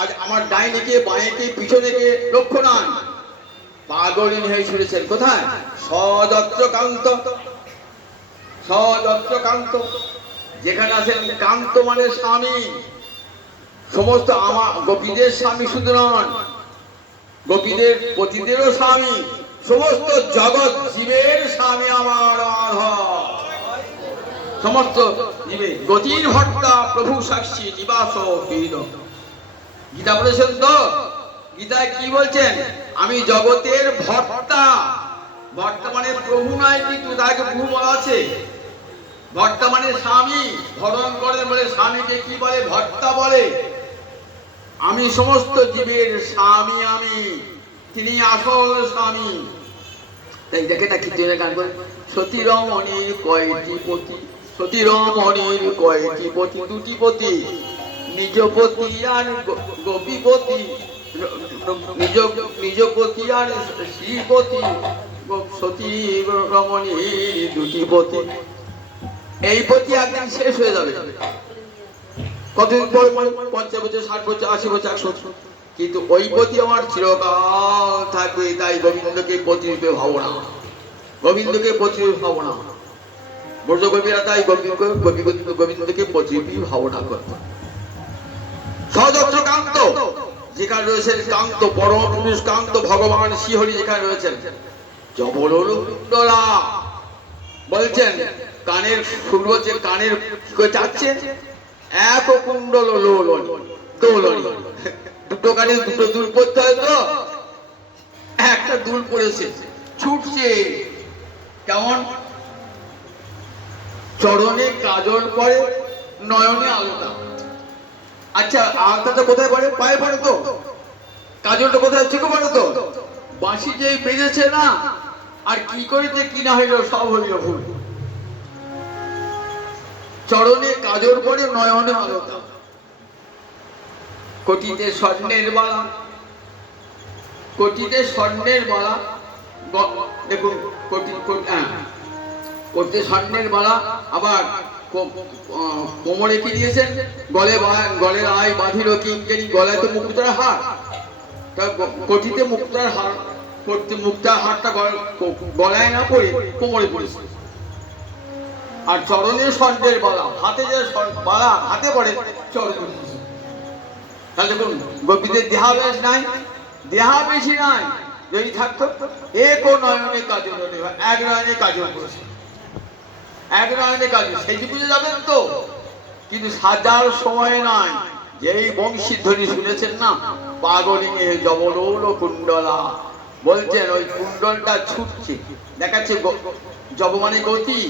আজ আমার ডাইনিকে বাঁয়েকে পিছনেকে লক্ষ্য নাই, পাগলিনী হয়ে ছুটেছেন কোথায়? সযত্র কান্ত। সযত্র কান্ত যেখানে আছেন, কান্ত মানে স্বামী। সমস্ত আমার গোপীদের স্বামী শুধু নন, গোপীদের পতিদেরও স্বামী, সমস্ত জগৎ জীবের স্বামী আমার মাধব। সমস্ত জীবে গতির ভর্তা প্রভু সাক্ষী নিবাস হৃদ। গীতা বলেছেন তো, গীতায় কি বলছেন? আমি জগতের ভর্তা। ভর্তা মানে প্রভু নয়, কিন্তু তাকে প্রভু বলা আছে। ভর্তা মানে স্বামী, ভরণ করেন বলে স্বামীকে কি বলে? ভর্তা বলে। আমি সমস্ত জীবের স্বামী, আমি তিনি আসল স্বামী। তাই দেখে না কীর্তনের গান করে, সতী রমণীর কয়টি পতি, সতী রমণীর কয়টি পতি, দুটি পতি, নিজ পতি আর গোপীপতি, নিজ পতি আর শ্রীপতি, সতী রমণীর দুটি পতি। এই পতি একদিন শেষ হয়ে যাবে। কতদিন পর? 50 বছর, 60 বছর, 80 বছর, 100 বছর। কিন্তু ওই পতি আমার চিরকাল থাকবে। তাই গোবিন্দকে পতিরূপে ভাবো না, গোবিন্দকে পতিরূপে ভাবো না। ব্রজগোপীরা তাই গোবিন্দকে পতিরূপে ভাবনা করত। সযত্র কান্ত যেখানে রয়েছেন, কান্ত পরম পুরুষ কান্ত ভগবান শ্রীহরি যেখানে রয়েছেন, জবললা বলছেন কানের ফুল বলছে, কানের কি করে চাচ্ছে? এক কুণ্ডল লোলন দোলনি। দুটো কানে দুটো দুল পড়তে হয় তো, একটা দুল পড়েছে, ছুটছে কেমন? চরণে কাজল পড়ে, নয়নে আলোটা। আচ্ছা, আলোটা কোথায় পড়ে? পায়ে পড়ে তো। কাজলটা কোথায়? চোখে পড়ে তো। বাঁশি যে বেজেছে না, আর কি করেছে কি না হইল, সব হইল ভুল। চরণে কাজল পড়ে, নয়নে আলোটা। কোটিতে স্বর্ণের বালা, কোটিতে স্বর্ণের বালা। দেখুন কোটিতে স্বর্ণের বালা, আবার কোমরে কি দিয়েছেন? গলের আয় বাঁধিল কিঙ্কেরি, গলায় তো মুক্তার হার। কোটিতে মুক্তার হার, মুক্তার হারটা গলায় না পড়ে কোমরে পড়েছে। আর চরণে স্বর্ণের বালা, হাতে যে বালা হাতে পড়ে, চরণে। তাহলে দেখুন, গোপীদের দেহাবেশ নাই, দেহাবেশী নাই। যদি থাকতো এক নয়নে কাজল, এক নয়নে কাজল করেছে, এক নয়নে কাজল, সেটি বুঝে যাবেন তো। কিন্তু সাজার সময় নাই। যেই বংশীধ্বনি শুনেছেন না, পাগলিনী জবলোল কুণ্ডলা বলছেন, ওই কুণ্ডলটা ছুটছে, দেখাচ্ছে। জব মানে গতি,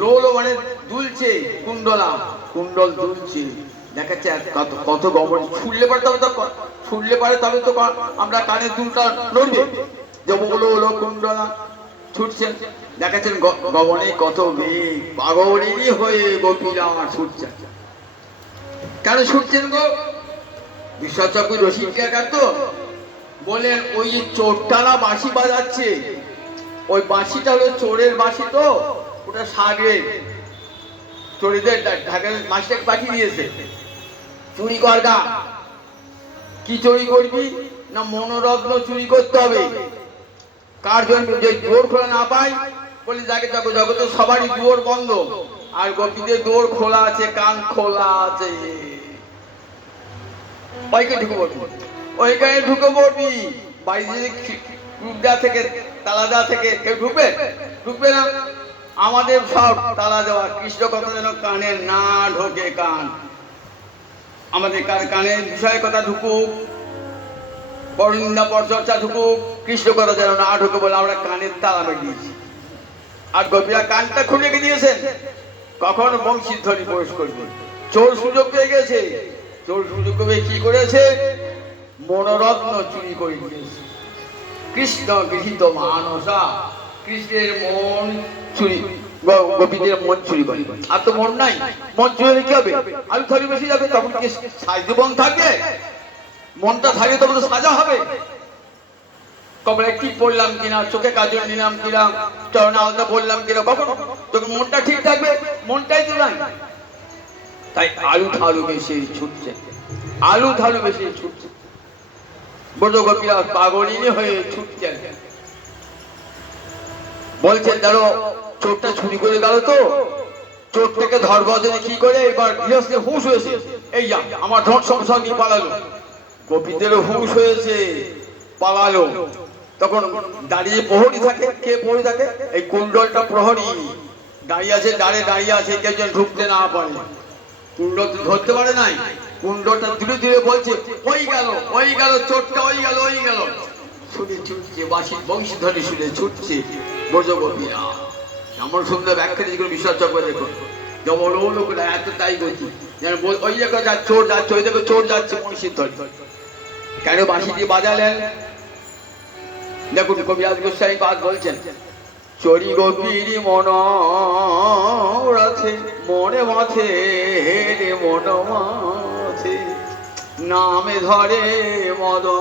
লোল মানে দুলছে, কুণ্ডলা কুণ্ডল দুলছে, দেখাচ্ছে কত গমন। ছুটলে পারে তবে তো, ছুটলে পারে তবে তো আমরা কানের দুলটা নড়বে। জবলোল কুণ্ডলা ছুটছেন, দেখাচ্ছেন গগনে কত বেগ, পাগলিনী হয়ে গোপীরা ছুটছেন। কেন ছুটছেন গো? বিশ্বচক্র রসিকা তো বলেন, ওই যে চোরটানা বাঁশি বাজাচ্ছে, ওই বাঁশিটা হলো চোরের বাঁশি তো, ওটা সাগরের চোরীদের ঢাকার বাঁশিটাকে পাঠিয়ে দিয়েছে। চুরি করগা, কি চুরি করবি না? মনোরত্ন চুরি করতে হবে। কার জন্য? যে দুয়ার খোলা না পাই বলে, যাকে দেখো জগতে সবারই দুয়ার বন্ধ, আর গোপীদের দুয়ার খোলা আছে, কান খোলা আছে। ওইখানে ঢুকে পড়বি, ওইখানে ঢুকে পড়বি। বাড়িতে রূপদা থেকে তালাদা থেকে কেউ ঢুকবে? ঢুকবে না। আমাদের সব তালা দেওয়া। কৃষ্ণ কথা যেন কানে না ঢোকে, কান আমাদের কানে বিষয় কথা ঢুকুক, পরনিন্দা পরচর্চা ঢুকুক, কৃষ্ণ কথা যেন না ঢুকে বলে আমরা কানের তালা বেরিয়েছি। আর গোপীরা কানটা খুলে রেখে দিয়েছেন, কখন বংশীধ্বনি প্রবেশ করবে। চোর সুযোগ পেয়ে গেছে, চোর সুযোগ পেয়ে কি করেছে, মনোরত্ন চুরি করে দিয়েছে। কৃষ্ণ গৃহীত মানসা, কৃষ্ণের মন চুরি, গোপীদের মন চুরি করে। আর তো মন নাই, মন চুরি হলে কি হবে, আলু থালি বেশি যাবে, তখন কি সাজতে বন থাকবে? মনটা থাকলে তবে তো সাজা হবে। কপালে টিপ পড়লাম কিনা, চোখে কাজল নিলাম কিনা, চরণে আলতা পড়লাম কিনা, কখন তখন মনটা ঠিক থাকবে? মনটাই তো নাই। তাই আলু থালু বেশি ছুটছে, আলু থালু বেশি ছুটছে। ব্রজ গোপীরা পাগলিনী হয়ে ছুটছেন। বলছেন ধরো চোরটা চুরি করে গেল, তো চোরটাকে ধরবো কি করে? এবার গৃহস্থের হুঁশ হয়েছে, এই যা আমার ধন সংসার নিয়ে পালালো। গোপীদেরও হুঁশ হয়েছে, পালালো। তখন দাঁড়িয়ে প্রহরী থাকে, কে প্রহরী থাকে? এই কুণ্ডলটা প্রহরী দাঁড়িয়ে আছে, দাঁড়ে দাঁড়িয়ে আছে, কেউ যেন ঢুকতে না পারে। কুণ্ডল ধরতে পারে নাই, কুণ্ডলটা ধীরে ধীরে বলছে ওই গেল, ওই গেল, চোরটা ওই গেল, ওই গেল। শুনে ছুটছে, বাসির বংশীধ্বনি শুনে ছুটছে ব্রজ গোপীরা। এমন সুন্দর ব্যাখ্যা যেগুলো বিশ্বাস করে দেখুন, যেমন লোকরা এত তাই গতি, যেন ওই জায়গায় যা চোর যাচ্ছে, ওই জায়গায় চোর যাচ্ছে, বংশীধ্বনি। কেন বাঁশিটি বাজালেন? দেখুন কবিরাজ গোস্বামী পাদ বলছেন, চরি গোপীর মন রাথে, মনে মাথে রে মন মাথে, নামে ধরে মদন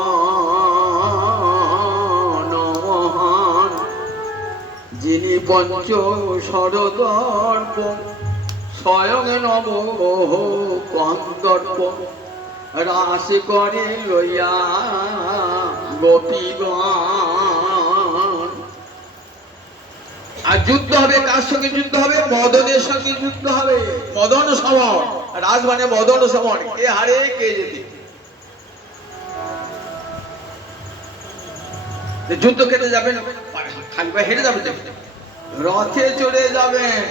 মহান, যিনি পঞ্চ সরদর্প, স্বয়ং নব কন্দর্প, রাস করে লইয়া গোপীগণ। আর যুদ্ধ হবে, কার সঙ্গে যুদ্ধ হবে? মদনের সঙ্গে যুদ্ধ হবে। মদন সমর, রাজ মানে মদন সমর, কে হারে কে যেতে। যুদ্ধ কেটে যাবেন, খালি পায়ে হেঁটে যাবেন, রথে চড়ে যাবেন।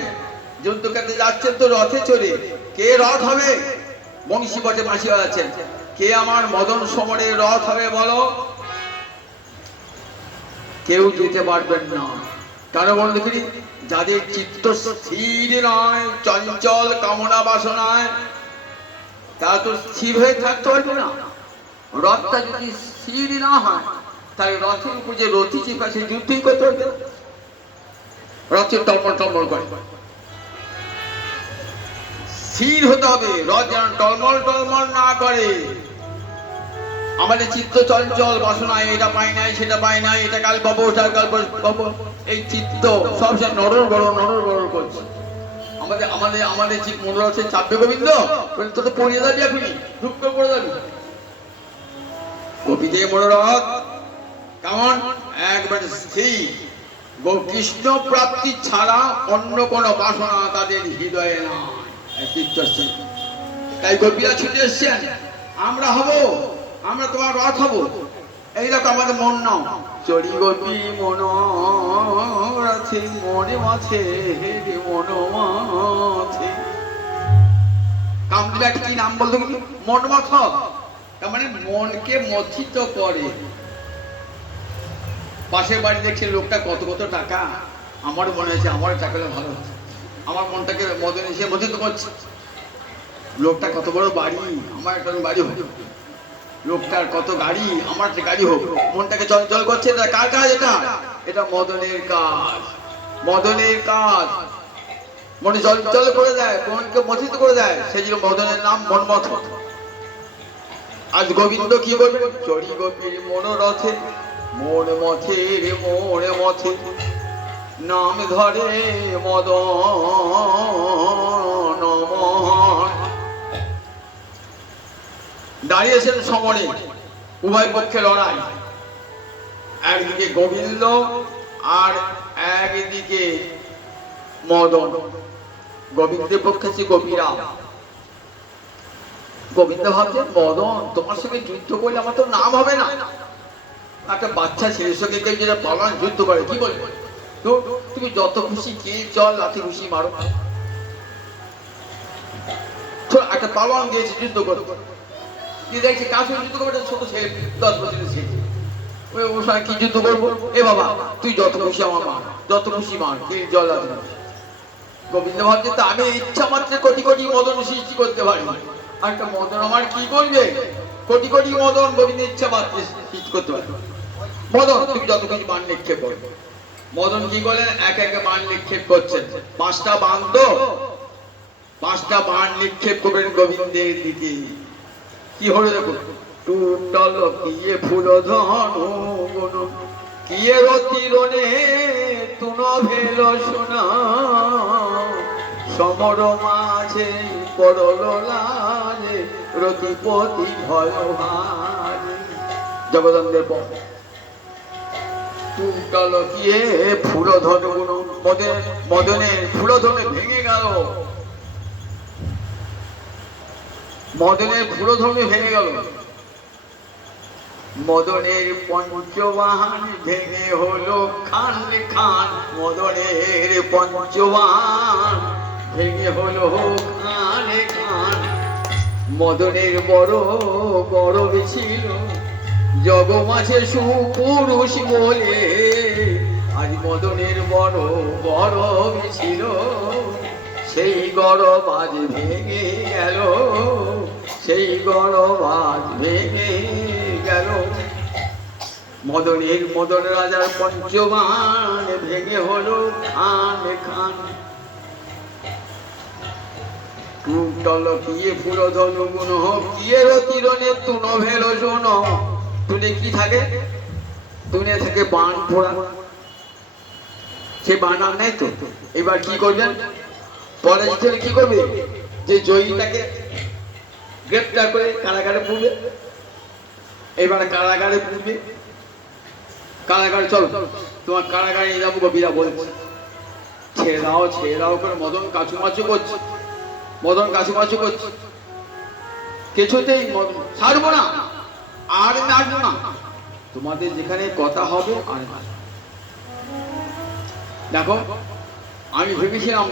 যুদ্ধ কেটে যাচ্ছেন তো রথে চড়ে। কে রথ হবে? বংশী বটে মাসি আছেন, কে আমার মদন সমরের রথ হবে বলো? কেউ যেতে পারবেন না। কেন বল দেখি? যাদের চিত্ত স্থির নয়, চঞ্চল কামনা বাসনায়, তারা তো স্থির হয়ে থাকতে পারবে না। রথটা যদি স্থির না হয়, তাহলে রথের উপর যে রথি চিপা, সেই যুদ্ধই করতে পারবে না। রথের টলমল টলমল করে, স্থির হতে হবে। রথ যেন টলমল টলমল না করে। আমাদের চিত্ত চঞ্চল বাসনায়, এটা পাই নাই, সেটা পাই নাই, এটা কাল পাবো, ওটা কাল পাবো, এই চিত্ত সবসময় নরর বড় নরর বড় করছে। আমাদের আমাদের আমাদের চিত্ত মনে হচ্ছে চাপবে গোবিন্দ, তো তো পড়িয়ে যাবি, এখনই ধূপ করে পড়ে যাবি। গোপীদের মনোরথ কেমন? একবারে স্থির। কৃষ্ণ প্রাপ্তি ছাড়া অন্য কোনো বাসনা তাদের হৃদয়ে নাই। তাই গোপীরা ছুটে এসছেন, আমরা হব, আমরা তোমার রথ হব। এইরকম আমাদের মন নাও। চড়ি গোপী মন রাথে, মনে মাথে মন মাথে। কামদেব একটা কি নাম বলতো? মন মথ, তার মানে মনকে মথিত করে। পাশের বাড়ি দেখছি লোকটা কত কত টাকা, আমারও মনে হয়েছে আমার টাকা ভালো হচ্ছে, আমার মনটাকে মদনে এসে মথিত করছে। লোকটা কত বড় বাড়ি, আমার একটা বাড়ি হোক, লোকটার কত গাড়ি, আমার গাড়ি হোক, মনটাকে চঞ্চল করছে। এটা কার কাজ? এটা এটা মদনের কাজ, মদনের কাজ। মনে চঞ্চল করে দেয়, মনকে মথিত করে দেয়, সেই জন্য মদনের নাম মনমথ। আজ গোবিন্দ কি বলবেন? চড়ি গোপীর মনোরথে, মন মথে রে মনে মথে, নাম ধরে মদন মহান। দাঁড়িয়েছেন সমরে, উভয় পক্ষে লড়াই। একদিকে গোবিন্দ আর একদিকে মদন। গোবিন্দের পক্ষে আছে গোপীরা। গোবিন্দ ভাবছে, মদন তোমার সঙ্গে যুদ্ধ করলে আমার তো নাম হবে না। একটা বাচ্চা ছেলের সঙ্গে কেউ যেটা পালান যুদ্ধ করে, কি বলবে? তো তুমি যত খুশি কে চল, লাঠি খুশি মারো। একটা পালোয়ান গিয়েছে যুদ্ধ করতে, দিয়ে দেখছি কার সঙ্গে যুদ্ধ করবে, ছোট ছেলে 10 বছরের ছেলে। ওর সঙ্গে কি যুদ্ধ করবো? এ বাবা তুই যত খুশি আমার মা, যত খুশি মা, জল আছে। গোবিন্দ ভাবছে তা আমি ইচ্ছা মাত্রে কোটি কোটি মদন সৃষ্টি করতে পারি, আর একটা মদন আমার কি করবে? কোটি কোটি মদন গোবিন্দ ইচ্ছা মাত্রে সৃষ্টি করতে পারি। মদন তুমি যত কিছু বান নিক্ষেপ করবে। মদন কি করলেন? এক একে বান নিক্ষেপ করছেন। 5টা বান তো, 5টা বান নিক্ষেপ করবেন গোবিন্দের দিকে। কি হলো দেখো, টুটল কিয়ে ফুল ধনু কিয়ে রতিরনে তুন ভেল সোনা সমর মাঝে পড়ল লালে রতিপতি ভয় ভারে। জগদন্দের পর টুটল কিয়ে ফুল ধনু মদনের ফুল ধনু ভেঙে গেল, মদনের ফুল ধনু ভেঙে গেল। মদনের পঞ্চবাহন ভেঙে হলো খান খান, মদনের পঞ্চবাহন ভেঙে হলো খান খান। মদনের বড় গরব ছিল জগ মাঝে সুপুরুষ বলে, আজ মদনের বড় গরব ছিল, সেই গরব আজ ভেঙে গেল, সেই গরব আজ ভেঙে গেল। মদন রাজার পঞ্চবান ভেঙে হলো খান খান। টুটল কিয়ে ফুল ধনু গুণ কিয়ে রতিরনে তুন ভেল শোন। তুনে কি থাকে? তুনে থাকে বান ফোড়া, সে বান আর নাই তো। এবার কি করবেন? পরাজিত কি করবে? যে জয়ীটাকে গ্রেপ্তার করে কারাগারে পুরবে। এবার কারাগারে পুরবে, কারাগারে চলো তোমার কারাগারে নিয়ে যাবো। গোপীরা বলছে ছেড়ে দাও ছেড়ে দাও করে মদন কাছুমাছু করছে, মদন কাছুমাছু করছে। কিছুতেই মদন ছাড়বো না, আর আসবো না, তোমাদের যেখানে কথা হবে আর দেখো। আমি ভেবেছিলাম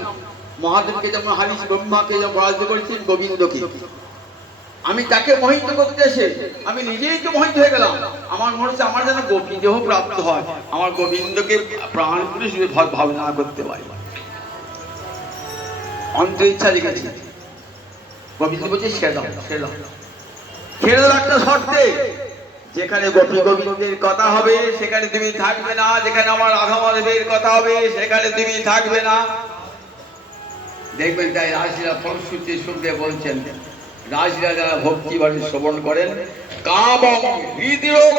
মহাদেবকে যেমন হারিয়েছি, ব্রহ্মাকে যেমন পরাজিত করেছি, গোবিন্দকে আমি তাকে মোহিত করতে এসে আমি নিজেই তো মোহিত হয়ে গেলাম। আমার মনে হচ্ছে আমার যেন গোপী দেহ প্রাপ্ত হয়, আমার গোবিন্দকে প্রাণ পুরুষ ভাবনা করতে পারি। অন্ত ইচ্ছা দেখেছি। গোবিন্দ বলছে ছেড়ে দাও ছেড়ে দাও, ছেড়ে দাও একটা শর্তে, যেখানে গোপী গোবিন্দের কথা হবে সেখানে তুমি থাকবে না, যেখানে আমার রাধা মাধবের কথা হবে সেখানে তুমি থাকবে না। দেখবেন তাই রাজরা ফলশ্রুতি শুনতে বলছেন, রাজরা যারা ভক্তি বাড়ি শ্রবণ করেন, কামং হৃদয়োগ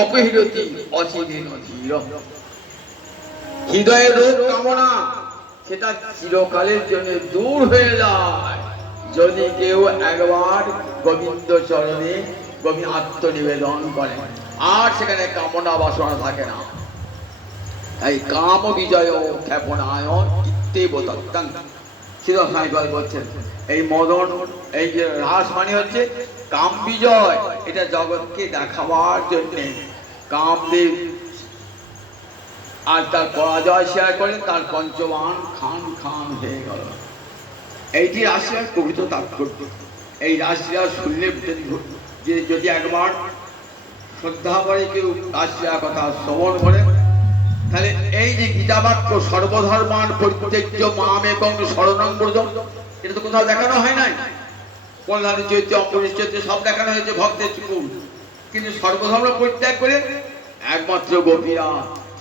অপহৃতি অচিদিন ধীর। হৃদয়ের রোগ কামনা সেটা চিরকালের জন্য দূর হয়ে যায় যদি কেউ একবার গোবিন্দ চরণে গোবিন্দ আত্মনিবেদন করে, আর সেখানে কামনা বাসনা থাকে না। তাই কাম বিজয় ক্ষেপণায় ইত্যেবতং শ্রীধর বলছেন, এই মদন এই যে রাস মানে হচ্ছে কাম বিজয়, এটা জগৎকে দেখাবার জন্যে কামদেব আর তার পরাজয় শেয়ার করেন, তার পঞ্চবান খান খান হয়ে গেল। এইটি রাশিয়ার প্রকৃত তাৎপর্য। এই রাশিয়া শুনলে যে যদি একবার শ্রদ্ধা করে কেউ রাশিয়ার কথা শ্রবণ করেন, তাহলে এই যে গীতা বাক্য সর্বধর্মান পরিত্যাজ্য মামেকং শরণং ব্রজ, এটা তো কোথাও দেখানো হয় নাই। কল্যাণী চৈত্য অম্বরীশ চৈত্য সব দেখানো হয়েছে ভক্তের চুকুর, কিন্তু সর্বধর্ম পরিত্যাগ করে একমাত্র গোপীরা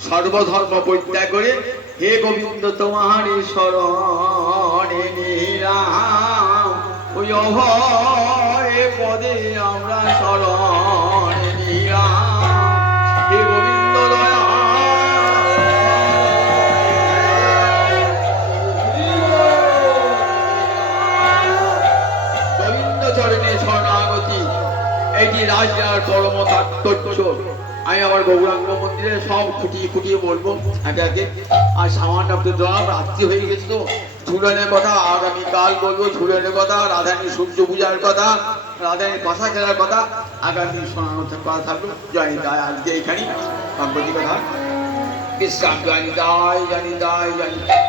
সর্বধর্ম পরিত্যাগ করে হে গোবিন্দ তোমারই শরণে নিলাম, ওই অভয় পদে আমরা শরণে নিলাম। হে গোবিন্দ দয়া গোবিন্দ চরণে শরণাগতি, এটি রাজার পরম তাৎপর্য। আমি আমার গৌরাঙ্গ মন্দিরে সব খুঁটিয়ে খুঁটিয়ে বলবো একে একে। আর সামান্য একটু জল রাত্রি হয়ে গেছে তো, ঝুলনের কথা আগামীকাল বলবো, ঝুলনের কথা, রাধারানীর সূর্য পূজার কথা, রাধারানীর পাশা খেলার কথা আগামী শোনানোর কথা থাকলো। জয় নিতাই, আজকে এইখানেই সম্প্রতি কথা বিশ্রাম। জয় নিতাই, জয় নিতাই, জয় নিতাই।